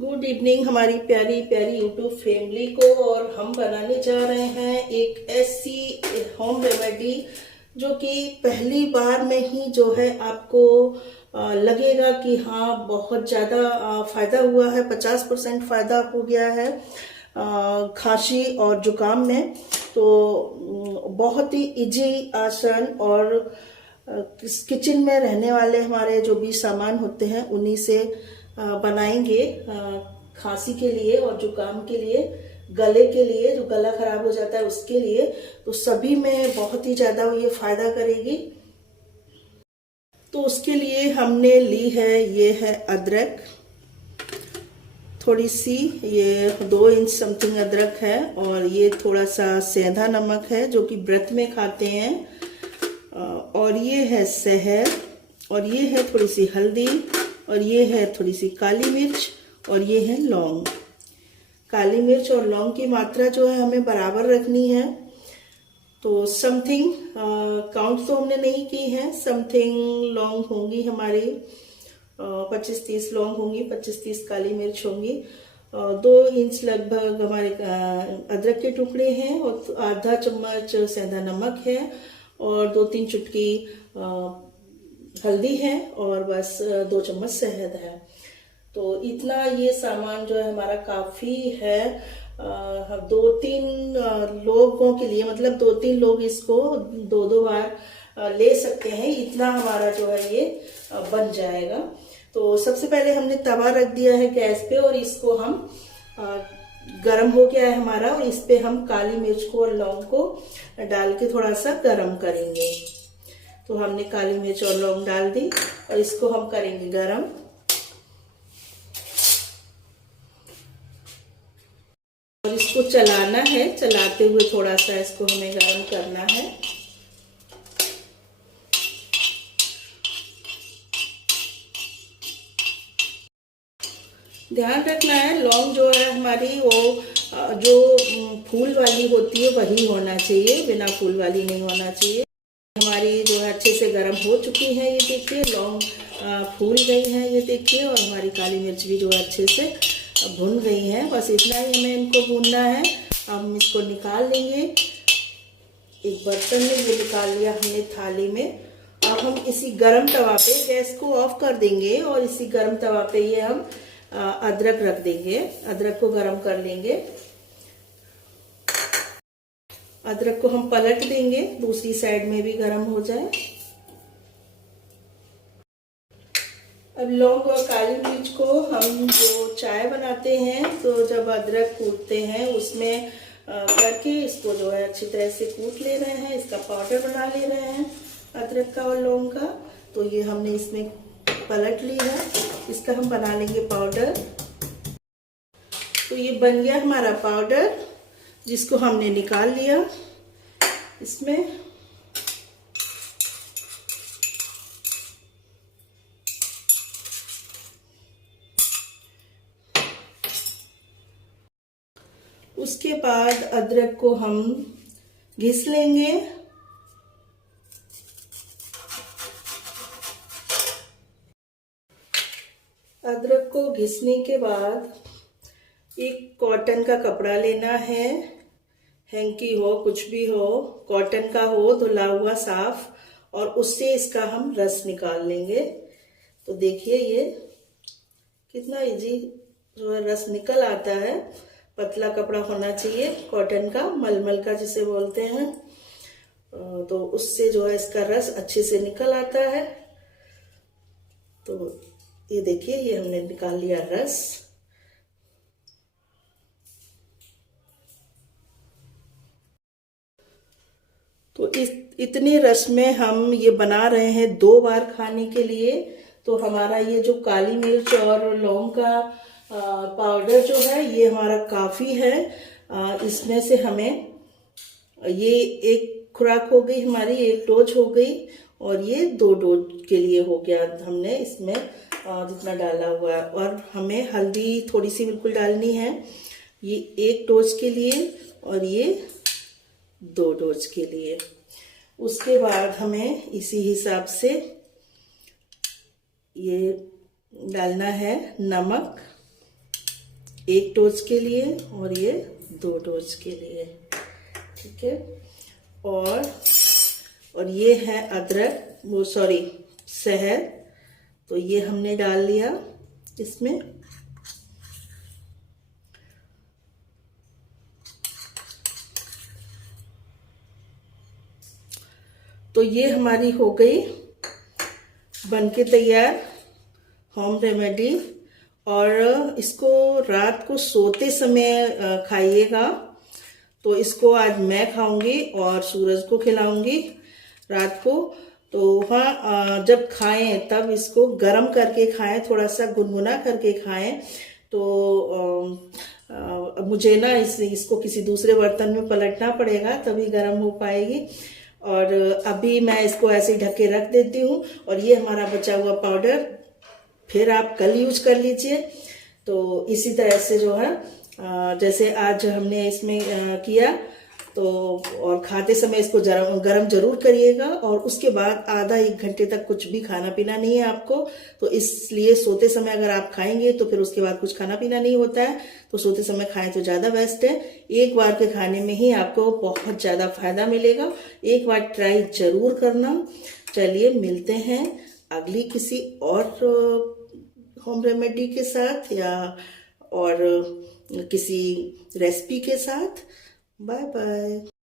Good evening हमारी प्यारी प्यारी यूट्यूब फैमिली को। और हम बनाने जा रहे हैं एक ऐसी होम रेमेडी जो कि पहली बार में ही जो है आपको लगेगा कि हाँ बहुत ज़्यादा फ़ायदा हुआ है। 50% फ़ायदा हो गया है खांसी और जुकाम में। तो बहुत ही इजी आसान और किचन में रहने वाले हमारे जो भी सामान होते हैं उन्हीं से बनाएंगे खांसी के लिए और जुकाम के लिए, गले के लिए, जो गला खराब हो जाता है उसके लिए। तो सभी में बहुत ही ज़्यादा ये फायदा करेगी। तो उसके लिए हमने ली है, ये है अदरक, थोड़ी सी, ये 2 इंच समथिंग अदरक है। और ये थोड़ा सा सेंधा नमक है जो कि व्रत में खाते हैं। और ये है शहद, और ये है थोड़ी सी हल्दी, और ये है थोड़ी सी काली मिर्च, और ये है लौंग। काली मिर्च और लौंग की मात्रा जो है हमें बराबर रखनी है। तो समथिंग काउंट तो हमने नहीं की है, समथिंग लौंग होंगी हमारी 25-30 लौंग होंगी, 25-30 काली मिर्च होंगी, 2 इंच लगभग हमारे अदरक के टुकड़े हैं, और आधा चम्मच सेंधा नमक है, और 2-3 चुटकी हल्दी है, और बस 2 चम्मच शहद है। तो इतना ये सामान जो है हमारा काफ़ी है 2-3 लोगों के लिए, मतलब 2-3 लोग इसको 2-2 बार ले सकते हैं। इतना हमारा जो है ये बन जाएगा। तो सबसे पहले हमने तवा रख दिया है गैस पे, और इसको हम गरम हो गया है हमारा, और इस पे हम काली मिर्च को और लौंग को डाल के थोड़ा सा गरम करेंगे। तो हमने काली मिर्च और लौंग डाल दी, और इसको हम करेंगे गरम। और इसको चलाना है, चलाते हुए थोड़ा सा इसको हमें गरम करना है। ध्यान रखना है लौंग जो है हमारी वो जो फूल वाली होती है वही होना चाहिए, बिना फूल वाली नहीं होना चाहिए। हमारी जो है अच्छे से गर्म हो चुकी है, ये देखिए लौंग फूल गई है, ये देखिए। और हमारी काली मिर्च भी जो है अच्छे से भुन गई है। बस इतना ही हमें इनको भूनना है। हम इसको निकाल लेंगे एक बर्तन में, ये निकाल लिया हमने थाली में। अब हम इसी गरम तवा पे गैस को ऑफ कर देंगे, और इसी गरम तवा पे ये हम अदरक रख देंगे, अदरक को गरम कर लेंगे। अदरक को हम पलट देंगे, दूसरी साइड में भी गरम हो जाए। अब लौंग और काली मिर्च को हम जो चाय बनाते हैं, तो जब अदरक कूटते हैं उसमें करके इसको जो है अच्छी तरह से कूट ले रहे हैं, इसका पाउडर बना ले रहे हैं अदरक का और लौंग का। तो ये हमने इसमें पलट ली है, इसका हम बना लेंगे पाउडर। तो ये बन गया हमारा पाउडर, जिसको हमने निकाल लिया इसमें। उसके बाद अदरक को हम घिस लेंगे। अदरक को घिसने के बाद एक कॉटन का कपड़ा लेना है, हैंकी हो, कुछ भी हो, कॉटन का हो, धुला हुआ साफ, और उससे इसका हम रस निकाल लेंगे। तो देखिए ये कितना इजी जो है रस निकल आता है। पतला कपड़ा होना चाहिए, कॉटन का, मलमल का जिसे बोलते हैं। तो उससे जो है इसका रस अच्छे से निकल आता है। तो ये देखिए, ये हमने निकाल लिया रस। तो इतने रस में हम ये बना रहे हैं 2 बार खाने के लिए। तो हमारा ये जो काली मिर्च और लौंग का पाउडर जो है ये हमारा काफ़ी है। इसमें से हमें ये एक खुराक हो गई हमारी, 1 डोज हो गई, और ये 2 डोज के लिए हो गया हमने इसमें जितना डाला हुआ है। और हमें हल्दी थोड़ी सी बिल्कुल डालनी है, ये 1 डोज के लिए, और ये 2 डोज के लिए। उसके बाद हमें इसी हिसाब से ये डालना है नमक, 1 डोज के लिए और ये 2 डोज के लिए, ठीक है। और ये है अदरक, वो सॉरी शहद, तो ये हमने डाल लिया इसमें। तो ये हमारी हो गई बनके तैयार होम रेमेडी। और इसको रात को सोते समय खाइएगा। तो इसको आज मैं खाऊंगी और सूरज को खिलाऊंगी रात को। तो वहाँ जब खाएं तब इसको गरम करके खाएं, थोड़ा सा गुनगुना करके खाएं। तो मुझे ना इसको किसी दूसरे बर्तन में पलटना पड़ेगा, तभी गरम हो पाएगी। और अभी मैं इसको ऐसे ही ढक के रख देती हूँ। और ये हमारा बचा हुआ पाउडर फिर आप कल यूज कर लीजिए। तो इसी तरह से जो है जैसे आज हमने इसमें किया, तो और खाते समय इसको गरम जरूर करिएगा। और उसके बाद आधा 1 घंटे तक कुछ भी खाना पीना नहीं है आपको। तो इसलिए सोते समय अगर आप खाएंगे तो फिर उसके बाद कुछ खाना पीना नहीं होता है, तो सोते समय खाएं तो ज्यादा बेस्ट है। एक बार के खाने में ही आपको बहुत ज्यादा फायदा मिलेगा। एक बार ट्राई जरूर करना। चलिए मिलते हैं अगली किसी और होम रेमेडी के साथ या और किसी रेसिपी के साथ। Bye bye.